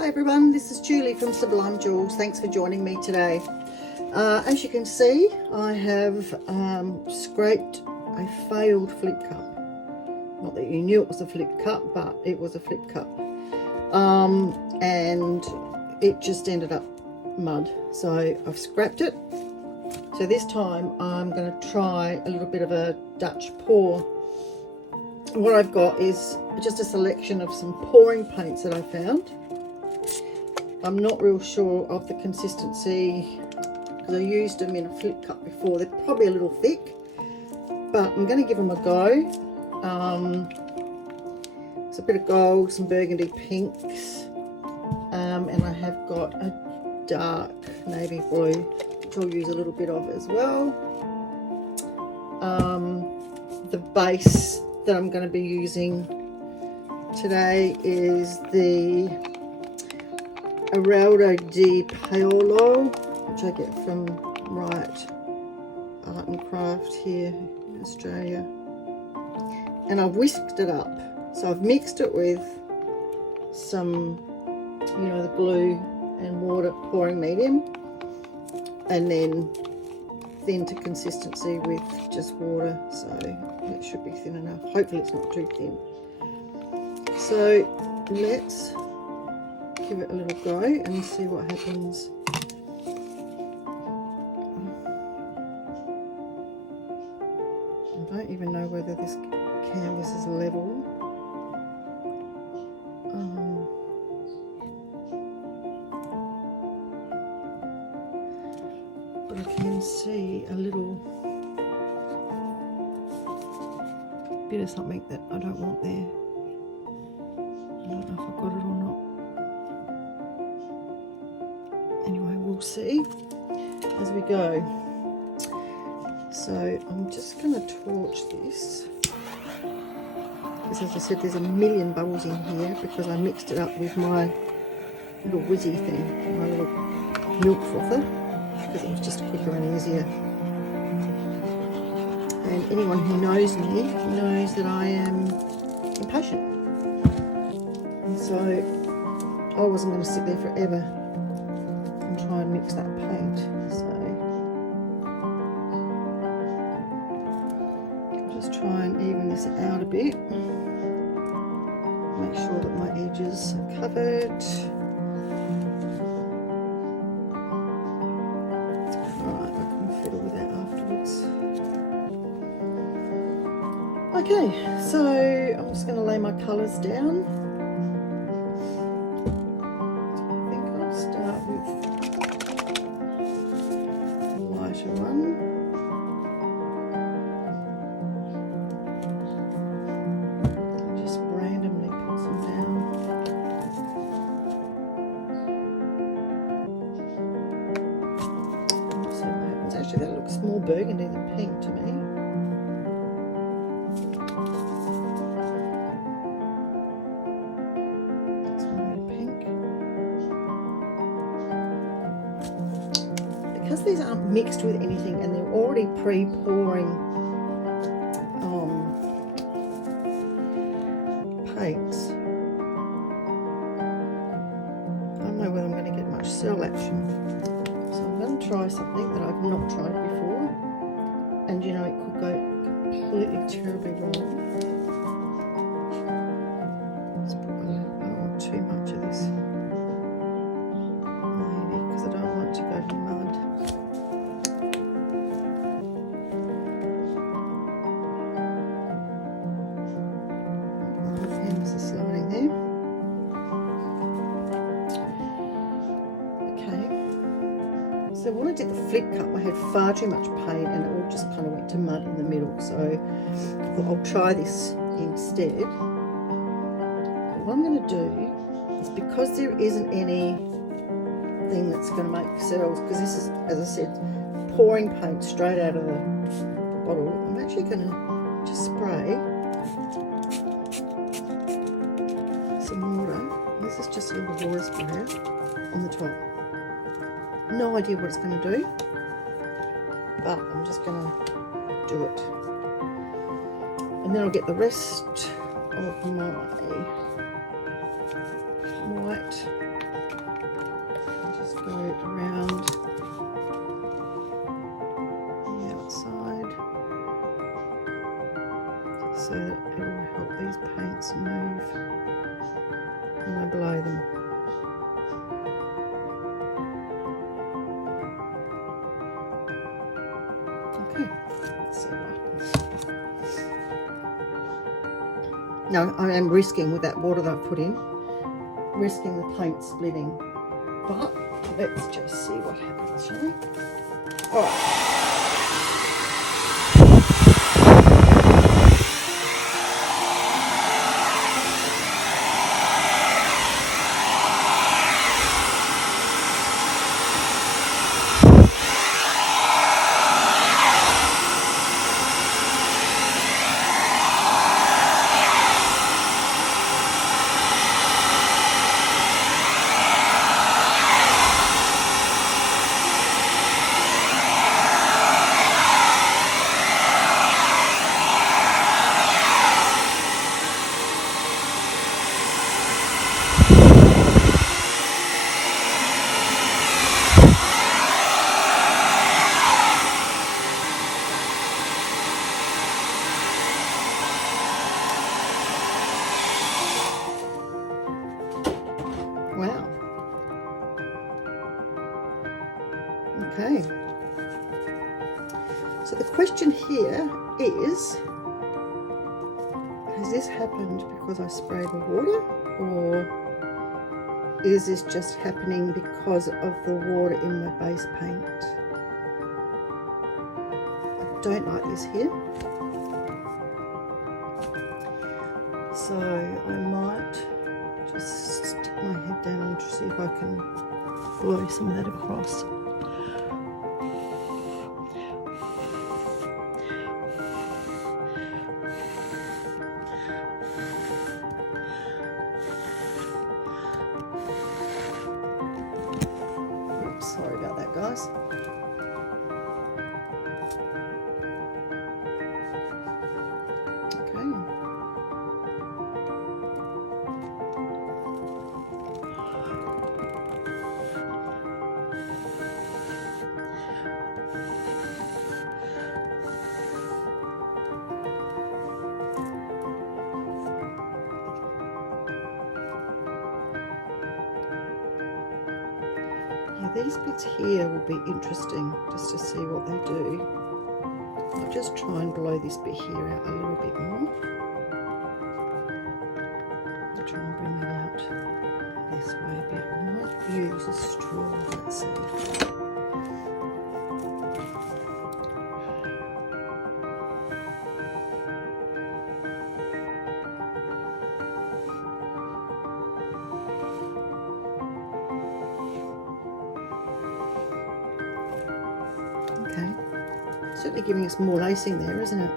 Hi everyone, this is Julie from Sublime Jewels. Thanks for joining me today. As you can see, I have scraped a failed flip cup. Not that you knew it was a flip cup, but it was a flip cup. And it just ended up mud. So I've scrapped it. So this time I'm going to try a little bit of a Dutch pour. What I've got is just a selection of some pouring paints that I found. I'm not real sure of the consistency because I used them in a flip cup before. They're probably a little thick, but I'm going to give them a go. It's a bit of gold, some burgundy pinks, and I have got a dark navy blue, which I'll use a little bit of as well. The base that I'm going to be using today is the Araldo di Paolo, which I get from Art and Craft here in Australia, and I've whisked it up. So I've mixed it with some, the glue and water, pouring medium, and then thin to consistency with just water, so it should be thin enough. Hopefully it's not too thin. So let's give it a little go and see what happens. I don't even know whether this canvas is level. But I can see a little bit of something that I don't want there. I don't know if I got it or not. Anyway, we'll see as we go. So I'm just going to torch this, because as I said, there's a million bubbles in here because I mixed it up with my little whizzy thing, my little milk frother, because it was just quicker and easier. And anyone who knows me knows that I am impatient, and so I wasn't going to sit there forever and try and mix that paint. So I'll just try and even this out a bit, make sure that my edges are covered. Alright, I can fiddle with that afterwards. Okay, so I'm just going to lay my colours down. I think I'll start with the lighter one. And just randomly put some down. See what happens. Actually, that looks more burgundy than pink to me. Because these aren't mixed with anything and they're already pre-pouring paints, I don't know whether I'm going to get much cell action. So I'm going to try something that I've not tried before, and it could go completely terribly wrong. I don't want too much of this. Maybe, because I don't want to go to mud. This is sliding there. Okay. So when I did the flip cup, I had far too much paint and it all just kind of went to mud in the middle. So I thought I'll try this instead. But what I'm going to do is, because there isn't anything that's going to make cells, because this is, as I said, pouring paint straight out of the bottle, I'm actually going to just spray some water. This is just a little water sprayer on the top. No idea what it's going to do, but I'm just going to do it. And then I'll get the rest of my white go around the outside so that it will help these paints move when I blow them. Okay, let's see what happens. Now I am risking with that water that I've put in, risking the paint splitting, but let's just see what happens, shall we? All right. Wow. Okay. So the question here is, has this happened because I sprayed the water, or is this just happening because of the water in my base paint? I don't like this here. So I might just stick my head down and see if I can blow some of that across. Oops, sorry about that, guys. These bits here will be interesting just to see what they do. I'll just try and blow this bit here out a little bit more. I'll try and bring that out this way a bit. I might use a straw, let's see. Okay, certainly giving us more lacing there, isn't it?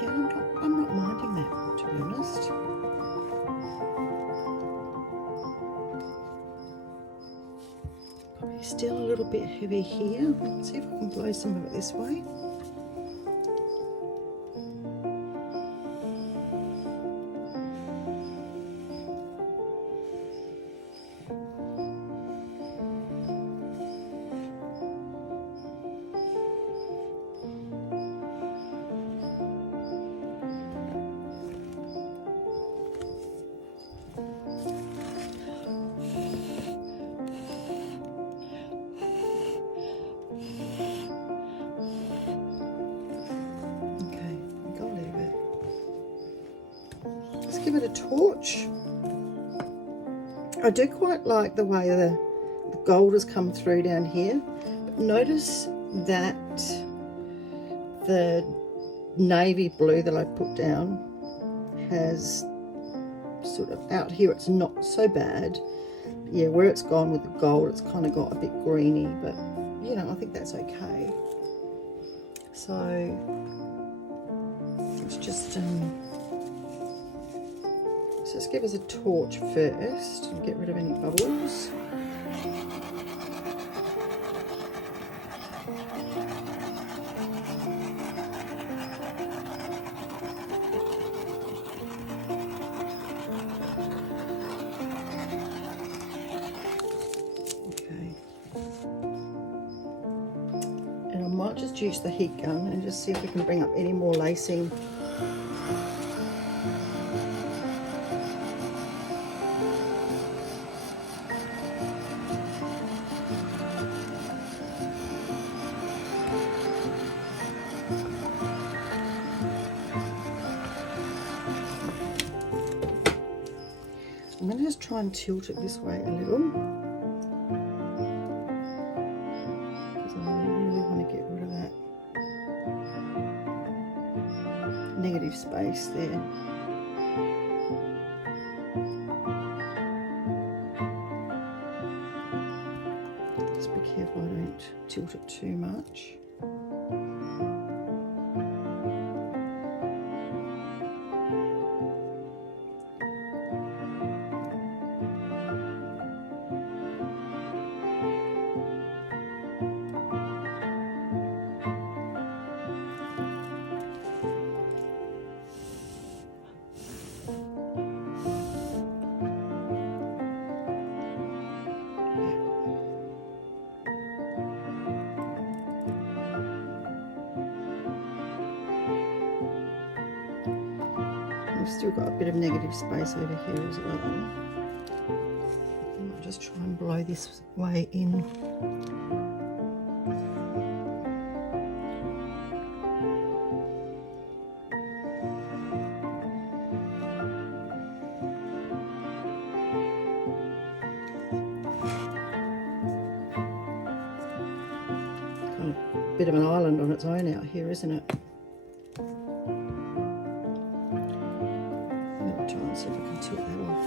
Yeah, I'm not minding that, to be honest. Probably still a little bit heavy here. Let's see if I can blow some of it this way. Give it a torch. I do quite like the way the gold has come through down here, but notice that the navy blue that I put down has sort of, out here it's not so bad. Yeah, where it's gone with the gold, it's kind of got a bit greeny, but you know, I think that's okay. So let's just so let's give us a torch first and get rid of any bubbles. And I might just use the heat gun and just see if we can bring up any more lacing. I'm going to just try and tilt it this way a little, because I really want to get rid of that negative space there. Just be careful I don't tilt it too much. We've still got a bit of negative space over here as well. I'll just try and blow this way in. Kind of a bit of an island on its own out here, isn't it? See if I can tilt that off.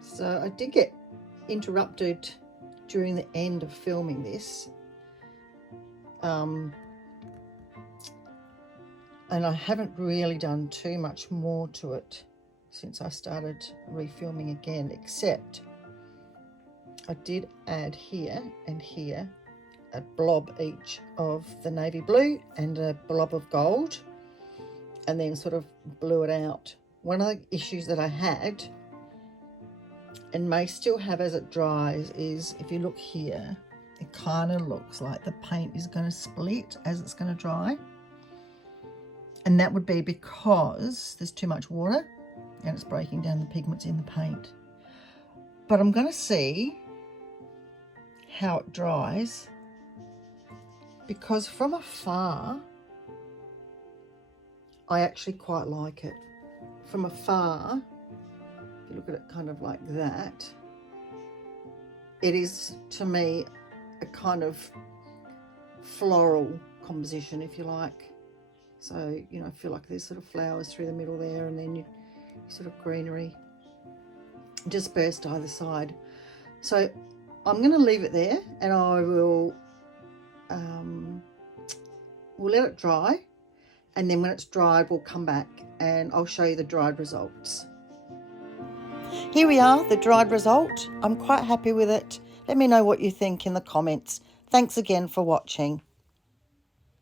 So I did get interrupted during the end of filming this, and I haven't really done too much more to it since I started refilming again, except I did add here and here a blob each of the navy blue and a blob of gold, and then sort of blew it out. One of the issues that I had, and may still have as it dries, is if you look here, it kind of looks like the paint is going to split as it's going to dry. And that would be because there's too much water and it's breaking down the pigments in the paint. But I'm going to see how it dries, because from afar, I actually quite like it. From afar, if you look at it kind of like that, it is, to me, a kind of floral composition, if you like. So, you know, I feel like there's sort of flowers through the middle there, and then you sort of greenery dispersed either side. So I'm going to leave it there, and I will we'll let it dry, and then when it's dried, we'll come back and I'll show you the dried results. Here we are, the dried result. I'm quite happy with it. Let me know what you think in the comments. Thanks again for watching.